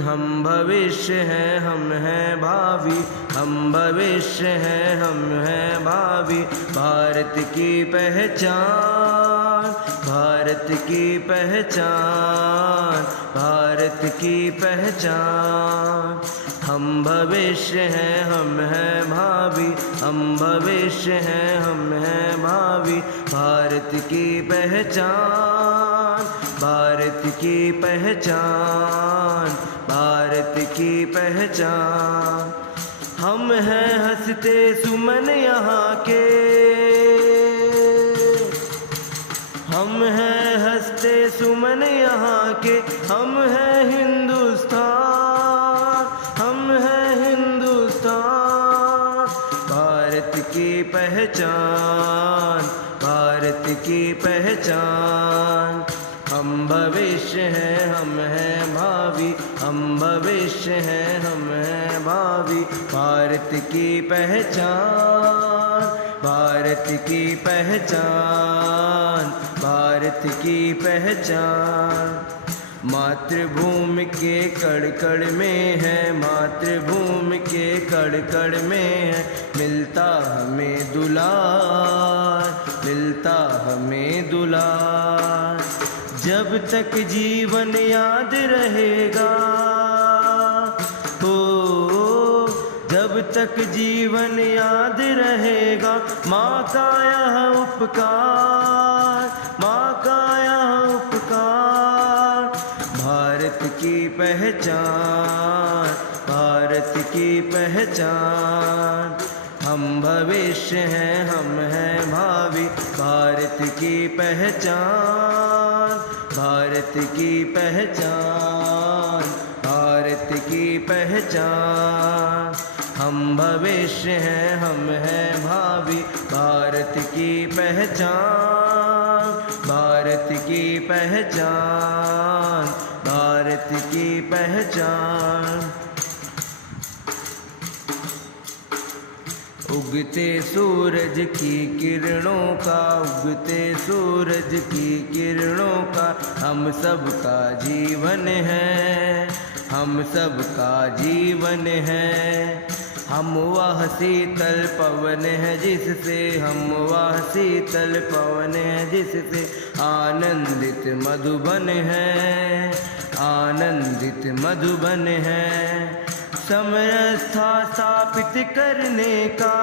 हम भविष्य हैं, हम हैं भावी, हम भविष्य हैं, हम हैं भावी। भारत की पहचान, भारत की पहचान, भारत की पहचान। हम भविष्य हैं, हम हैं भावी, हम भविष्य हैं, हम हैं भावी। भारत की पहचान, भारत की पहचान, भारत की पहचान। हम हैं हंसते सुमन यहाँ के, हम हैं हंसते सुमन यहाँ के। हम हैं हिंदुस्तान, हम हैं हिंदुस्तान। भारत की पहचान, भारत की पहचान। हम भविष्य हैं, हम हैं भावी, हम भविष्य हैं, हम हैं भावी। भारत की पहचान, भारत की पहचान, भारत की पहचान। मातृभूमि के कण कण में है, मातृभूमि के कण कण में है। मिलता हमें दुलार, मिलता हमें दुलार। जब तक जीवन याद रहेगा हो, जब तक जीवन याद रहेगा माँ का यह उपकार, माँ का यह उपकार। भारत की पहचान, भारत की पहचान। हम भविष्य हैं, हम हैं भावी। भारत की पहचान, भारत की पहचान, भारत की पहचान। हम भविष्य हैं, हम हैं भावी। भारत की पहचान, भारत की पहचान, भारत की पहचान। उगते सूरज की किरणों का, उगते सूरज की किरणों का हम सबका जीवन है, हम सबका जीवन है। हम वह शीतल पवन है जिससे, हम वह शीतल पवन है जिससे आनंदित मधुबन है, आनंदित मधुबन है। समरसता स्थापित करने का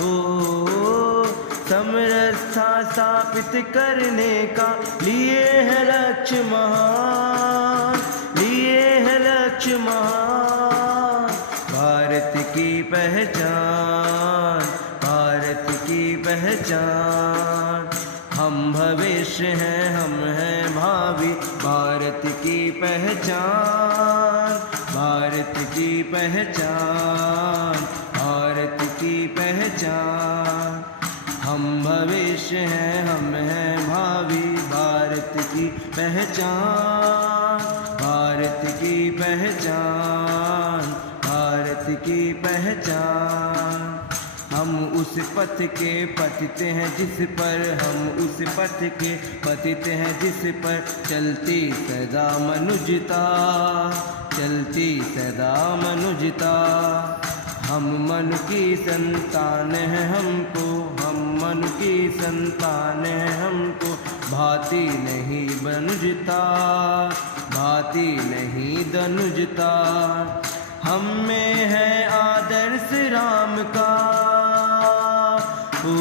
हो, समरसता स्थापित करने का लिए है लक्ष्य महान, लिए है लक्ष्य महान। भारत की पहचान, भारत की पहचान। हम भविष्य हैं, हम हैं भावी। भारत की पहचान, भारत की पहचान, भारत की पहचान। हम भविष्य हैं, हम हैं भावी। भारत की पहचान, भारत की पहचान, भारत की पहचान। हम उस पथ के पतित हैं जिस पर, हम उस पथ के पतित हैं जिस पर चलती सदा मनुजता, चलती सदा मनुजता। हम मन की संतान हैं हमको, हम मन की संतान हैं हमको। भाती नहीं बनुजता, भाती नहीं दनुजता। हम में है आदर्श राम का हो,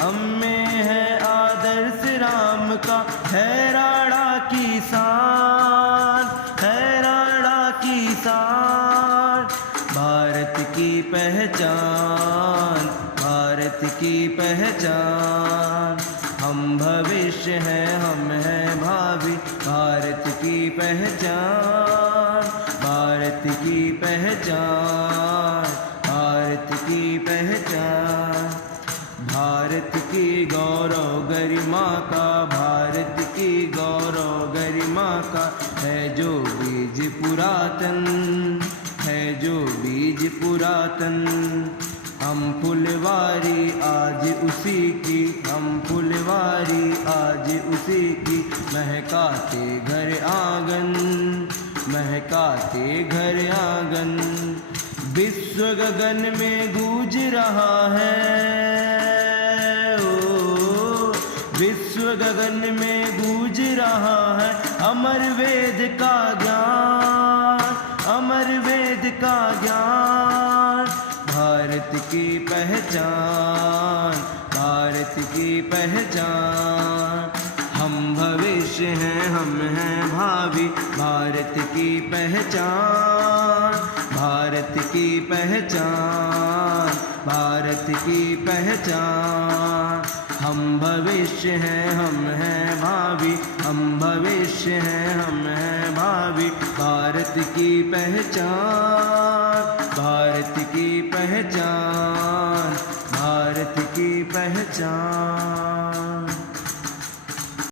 हम में है आदर्श राम का। है राणा की शान, है राणा की शान। भारत की पहचान, भारत की पहचान। हम भविष्य हैं, हम हैं भावी। भारत की पहचान, भारत की पहचान, भारत की पहचान। भारत की गौरव गरिमा का, भारत की गौरव गरिमा का है जो बीज पुरातन, है जो बीज पुरातन। हम फुलवारी आज उसी की, हम फुलवारी आज उसी की, महकाते घर आंगन, महकाते घर आंगन। विश्व गगन में गूंज रहा है, ओ विश्व गगन में गूंज रहा है अमर वेद का ज्ञान, अमर वेद का ज्ञान। भारत की पहचान, भारत की पहचान। हम भविष्य हैं, हम हैं भावी, भारत की पहचान, भारत की पहचान, भारत की पहचान। हम भविष्य हैं, हम हैं भावी, हम भविष्य हैं, हम हैं भावी। भारत की पहचान, भारत की पहचान, भारत की पहचान।